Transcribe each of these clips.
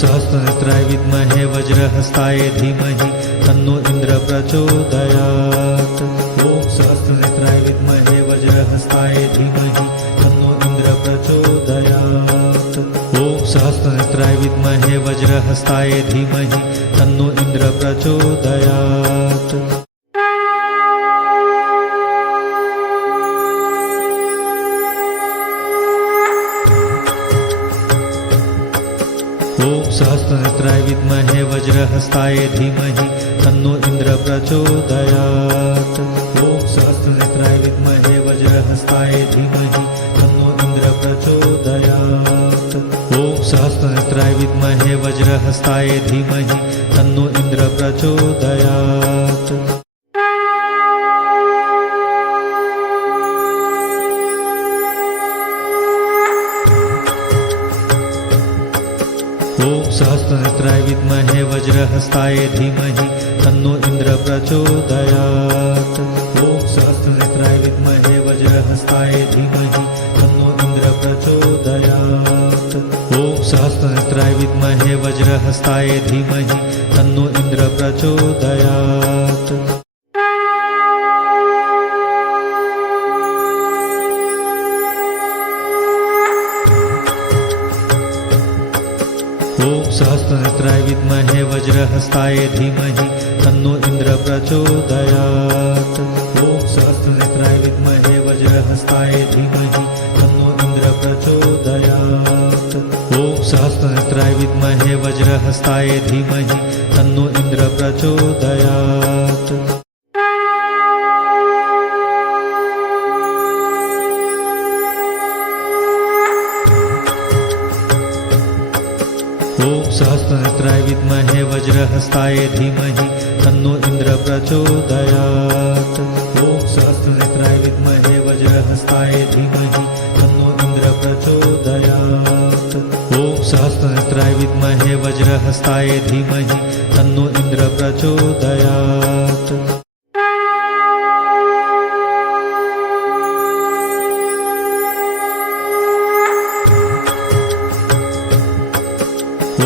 सहस्रनेत्राय विद्महे वज्रहस्ताय धीमहि तन्नो इंद्र प्रचोदयात्। ओम सहस्रनेत्राय विद्महे वज्रहस्ताय धीमहि तन्नो इंद्र प्रचोदयात्। ओम सहस्रनेत्राय विद्महे वज्रहस्ताय धीमहि तन्नो इंद्र प्रचोदयात्। ओम सहस्रनेत्राय विद्महे वज्रहस्ताय धीमहि तन्नो इंद्र प्रचोदयात्। ओम सहस्रनेत्राय विद्महे वज्रहस्ताय धीमहि तन्नो इंद्र प्रचोदयात्। ओम सहस्रनेत्राय विद्महे वज्रहस्ताय धीमहि तन्नो इंद्र प्रचोदयात्। ओम सहस्रनेत्राय विद्महे वज्रहस्ताय धीमहि तन्नो इंद्र प्रचोदयात्। ओम सहस्रनेत्राय विद्महे वज्रहस्ताय धीमहि तन्नो इंद्र प्रचोदयात्। ओम सहस्रनेत्राय विद्महे वज्रहस्ताय धीमहि तन्नो इंद्र प्रचोदयात्। ओम सहस्रनेत्राय विद्महे वज्रहस्ताय धीमहि तन्नो इंद्र प्रचोदयात्। ओम सहस्रनेत्राय विद्महे वज्रहस्ताय धीमहि तन्नो इंद्र प्रचोदयात्। ओम सहस्रनेत्राय विद्महे वज्रहस्ताय धीमहि तन्नो इंद्र प्रचोदयात्। ओम सहस्रनेत्राय विद्महे वज्रहस्ताय धीमहि तन्नो इंद्र प्रचोदयात्। ओम सहस्रनेत्राय विद्महे वज्रहस्ताय धीमहि तन्नो इंद्र प्रचोदयात्। ओम सहस्रनेत्राय विद्महे वज्रहस्ताय धीमहि तन्नो इंद्र प्रचोदयात्।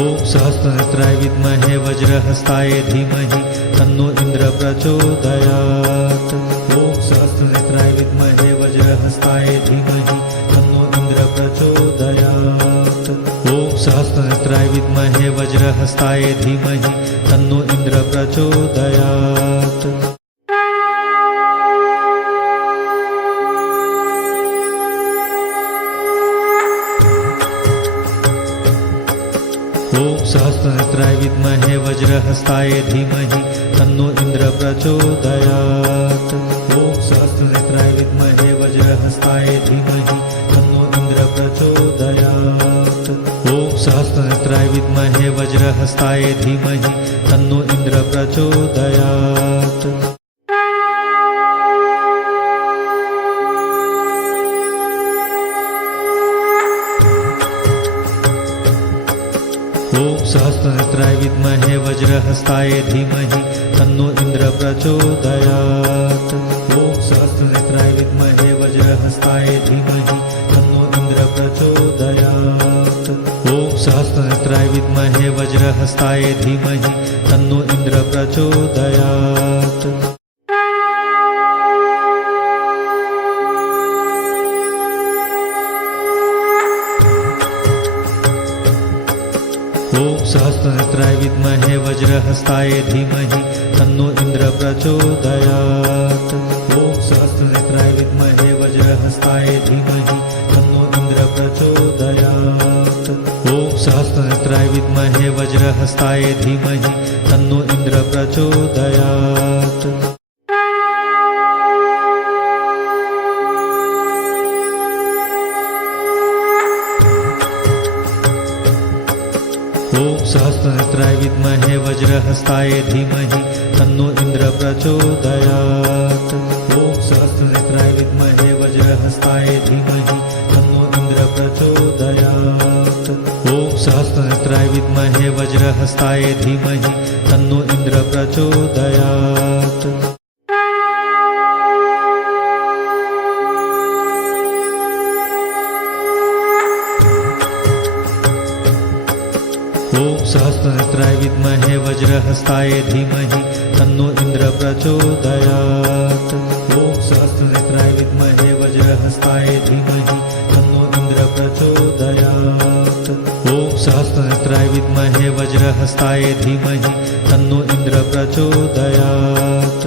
ओम सहस्रनेत्राय विद्महे वज्रहस्ताय धीमहि तन्नो इंद्र प्रचोदयात्। ओम सहस्रनेत्राय विद्महे वज्रहस्ताय धीमहि तन्नो इंद्र प्रचोदयात्। ओम सहस्रनेत्राय विद्महे वज्रहस्ताय धीमहि तन्नो इंद्र प्रचोदयात्। ओम सहस्रनेत्राय विद्महे वज्रहस्ताय धीमहि तन्नो इंद्र प्रचोदयात्। ओम सहस्रनेत्राय विद्महे वज्रहस्ताय धीमहि तन्नो इंद्र प्रचोदयात्। ओम सहस्रनेत्राय विद्महे वज्रहस्ताय धीमहि तन्नो इंद्र प्रचोदयात्। ओम सहस्रनेत्राय विद्महे वज्रहस्ताय धीमहि तन्नो इंद्र प्रचोदयात्। ओम सहस्रनेत्राय विद्महे वज्रहस्ताय धीमहि तन्नो इंद्र प्रचोदयात्। ओम सहस्रनेत्राय विद्महे वज्रहस्ताय धीमहि तन्नो इंद्र प्रचोदयात्। ओम सहस्रनेत्राय विद्महे वज्रहस्ताय धीमहि तन्नो इंद्र प्रचोदयात्। ओम सहस्रनेत्राय विद्महे वज्रहस्ताय धीमहि तन्नो इंद्र प्रचोदयात्। ओम सहस्रनेत्राय विद्महे वज्रहस्ताय धीमहि तन्नो इंद्र प्रचोदयात्। ओम सहस्रनेत्राय विद्महे वज्रहस्ताय धीमहि तन्नो इंद्र प्रचोदयात्। ओम सहस्रनेत्राय विद्महे वज्रहस्ताय धीमहि तन्नो इंद्र प्रचोदयात्। ओम सहस्रनेत्राय विद्महे वज्रहस्ताय धीमहि तन्नो इंद्र प्रचोदयात्। ओम सहस्रनेत्राय विद्महे वज्रहस्ताय धीमहि तन्नो इंद्र प्रचोदयात्। ओम सहस्रनेत्राय विद्महे वज्रहस्ताय धीमहि तन्नो इंद्र प्रचोदयात्। ओम सहस्रनेत्राय विद्महे वज्रहस्ताय धीमहि तन्नो इंद्र प्रचोदयात्।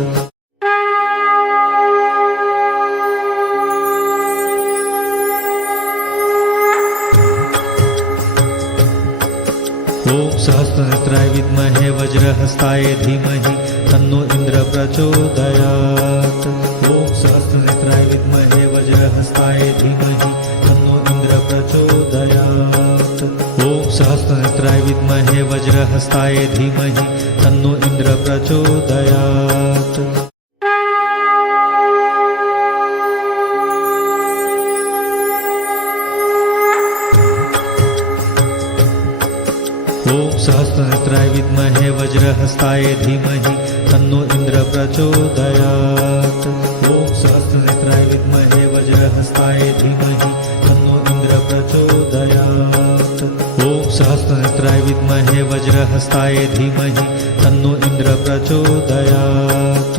ओम सहस्रनेत्राय विद्महे वज्रहस्ताय धीमहि तन्नो इंद्र प्रचोदयात्। ओम सहस्रनेत्राय विद्महे वज्रहस्ताय धीमहि तन्नो इंद्र प्रचोदयात्। ओम सहस्रनेत्राय विद्महे वज्रहस्ताय धीमहि तन्नो इंद्र प्रचोदयात्। ओम सहस्रनेत्राय विद्महे वज्रहस्ताय धीमहि तन्नो इंद्र प्रचोदयात्। ओम सहस्रनेत्राय विद्महे वज्रहस्ताय धीमहि तन्नो इंद्र प्रचोदयात्। ओम सहस्रनेत्राय विद्महे वज्रहस्ताय धीमहि तन्नो इंद्र प्रचोदयात्।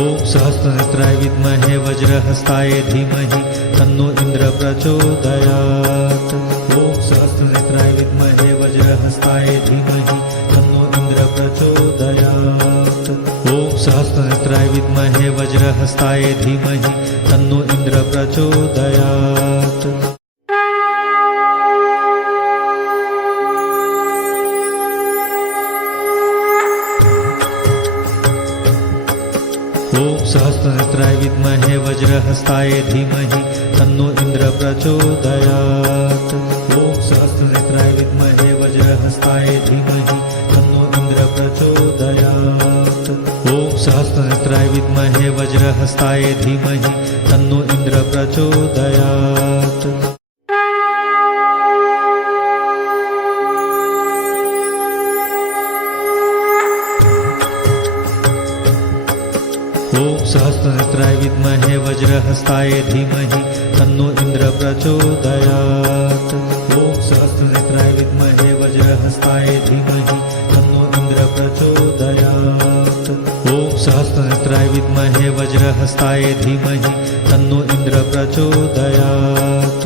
ओम सहस्रनेत्राय विद्महे वज्रहस्ताय धीमहि तन्नो इंद्र प्रचोदयात्। ओम सहस्रनेत्राय विद्महे वज्रहस्ताय धीमहि तन्नो इंद्र प्रचोदयात्। ओम सहस्रनेत्राय विद्महे वज्रहस्ताय धीमहि तन्नो इंद्र प्रचोदयात्। ओम सहस्रनेत्राय विद्महे वज्रहस्ताय धीमहि तन्नो इंद्र प्रचोदयात्। ओम सहस्रनेत्राय विद्महे वज्रहस्ताय धीमहि तन्नो इंद्र प्रचोदयात्। ओम सहस्रनेत्राय विद्महे वज्रहस्ताय धीमहि तन्नो इंद्र प्रचोदयात्। ओम सहस्रनेत्राय विद्महे वज्रहस्ताय धीमहि तन्नो इंद्र प्रचोदयात्। ओम सहस्रनेत्राय विद्महे वज्रहस्ताय धीमहि तन्नो इंद्र प्रचोदयात्। ओम सहस्रनेत्राय विद्महे वज्रहस्ताय धीमहि तन्नो इंद्र प्रचोदयात्।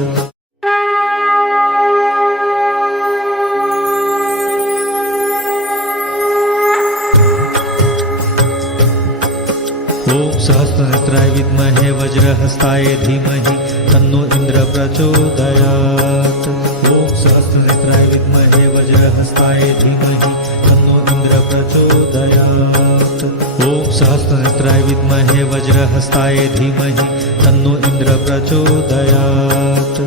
ओम सहस्रनेत्राय विद्महे वज्रहस्ताय धीमहि तन्नो इंद्र प्रचोदयात्। ओम सहस्रनेत्राय विद्महे वज्रहस्ताय धीमहि तन्नो इंद्र प्रचोदयात्। ओम सहस्रनेत्राय विद्महे वज्रहस्ताय धीमहि तन्नो इंद्र प्रचोदयात्।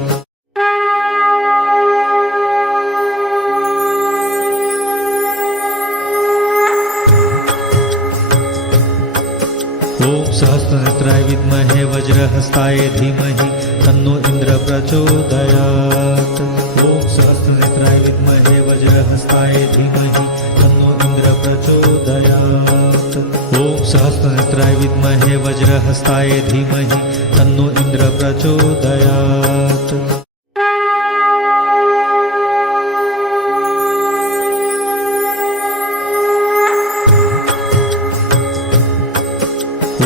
ओम सहस्रनेत्राय विद्महे वज्रहस्ताय धीमहि तन्नो इंद्र प्रचोदयात्। ओम सहस्रनेत्राय विद्महे वज्रहस्ताय धीमहि तन्नो इंद्र प्रचोदयात्। ओम सहस्रनेत्राय विद्महे वज्रहस्ताय धीमहि तन्नो इंद्र प्रचोदयात्।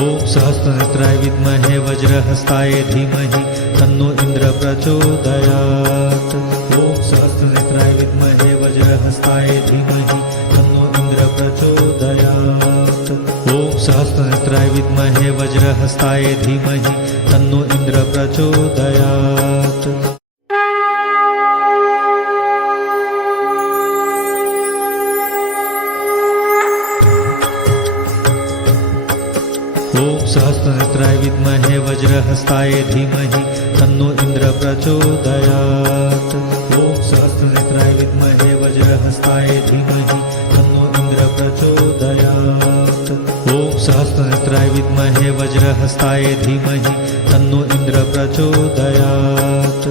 ओम सहस्रनेत्राय विद्महे वज्रहस्ताय धीमहि तन्नो इंद्र प्रचोदयात्। ओम सहस्रनेत्राय विद्महे वज्रहस्ताय धीमहि तन्नो इंद्र प्रचोदयात्। ओम सहस्रनेत्राय विद्महे वज्रहस्ताय धीमहि तन्नो इंद्र प्रचोदयात्। ओम सहस्रनेत्राय विद्महे वज्रहस्ताय धीमहि तन्नो इंद्र प्रचोदयात्। ओम सहस्रनेत्राय विद्महे वज्रहस्ताय धीमहि तन्नो इंद्र प्रचोदयात्। ओम सहस्रनेत्राय विद्महे वज्रहस्ताय धीमहि तन्नो इंद्र प्रचोदयात्।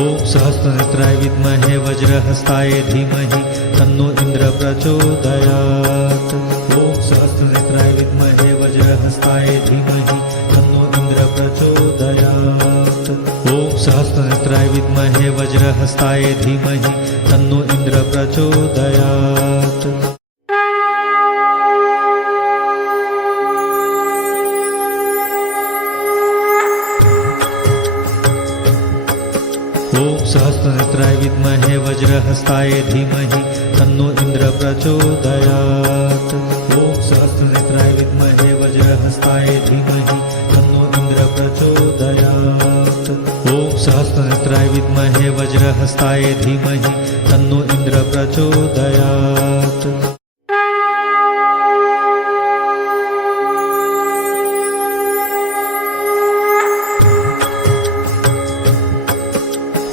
ओम सहस्रनेत्राय सहस्रनेत्राय विद्महे वज्रहस्ताय धीमहि तन्नो इंद्र प्रचोदयात्। ॐ सहस्रनेत्राय विद्महे वज्रहस्ताय धीमहि तन्नो इंद्र प्रचोदयात्। ॐ सहस्रनेत्राय विद्महे वज्रहस्ताय धीमहि तन्नो इंद्र प्रचोदयात्। ॐ सहस्रनेत्राय विद्महे वज्रहस्ताय धीमहि तन्नो इंद्र प्रचोदयात्। ॐ सहस्रनेत्राय विद्महे वज्रहस्ताय धीमहि तन्नो इंद्र प्रचोदयात्। ॐ सहस्रनेत्राय विद्महे वज्रहस्ताय धीमहि तन्नो इंद्र प्रचोदयात्।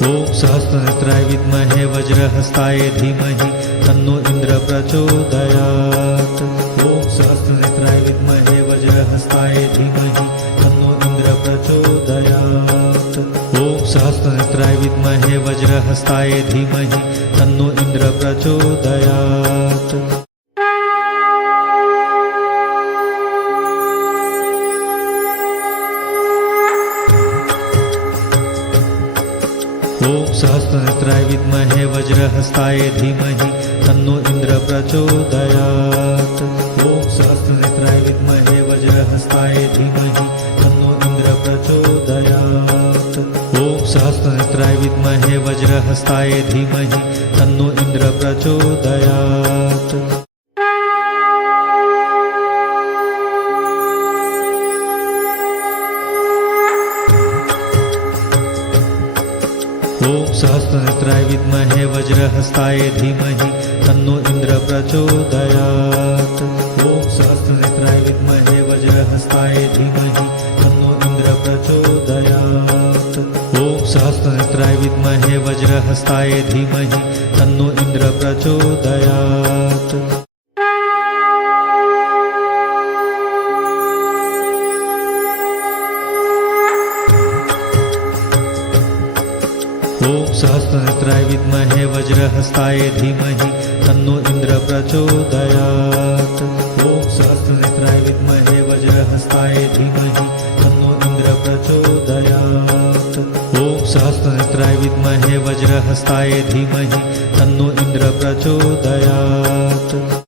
ॐ सहस्रनेत्राय विद्महे वज्रहस्ताय धीमहि तन्नो इंद्र प्रचोदयात्। ॐ सहस्रनेत्राय विद्महे वज्रहस्ताय धीमहि तन्नो इंद्र प्रचोदयात्। ॐ सहस्रनेत्राय विद्महे वज्रहस्ताय धीमहि तन्नो इंद्र प्रचोदयात्। ॐ सहस्रनेत्राय विद्महे वज्रहस्ताय धीमहि तन्नो इंद्र प्रचोदयात्। ॐ सहस्रनेत्राय विद्महे वज्रहस्ताय धीमहि तन्नो इंद्र प्रचोदयात्। ॐ सहस्रनेत्राय विद्महे वज्रहस्ताय धीमहि तन्नो इंद्र प्रचोदयात्। ॐ सहस्रनेत्राय विद्महे वज्रहस्ताय धीमहि तन्नो इंद्र प्रचोदयात्। ॐ सहस्रनेत्राय विद्महे वज्रहस्ताय धीमहि तन्नो इंद्र प्रचोदयात्। ॐ सहस्रनेत्राय विद्महे वज्रहस्ताय धीमहि तन्नो इंद्र प्रचोदयात्। ॐ सहस्रनेत्राय विद्महे वज्रहस्ताय धीमहि तन्नो इंद्र प्रचोदयात्। ॐ सहस्रनेत्राय विद्महे वज्रहस्ताय धीमहि तन्नो इंद्र प्रचोदयात्। ॐ सहस्रनेत्राय विद्महे वज्रहस्ताय धीमहि तन्नो इंद्र प्रचोदयात्।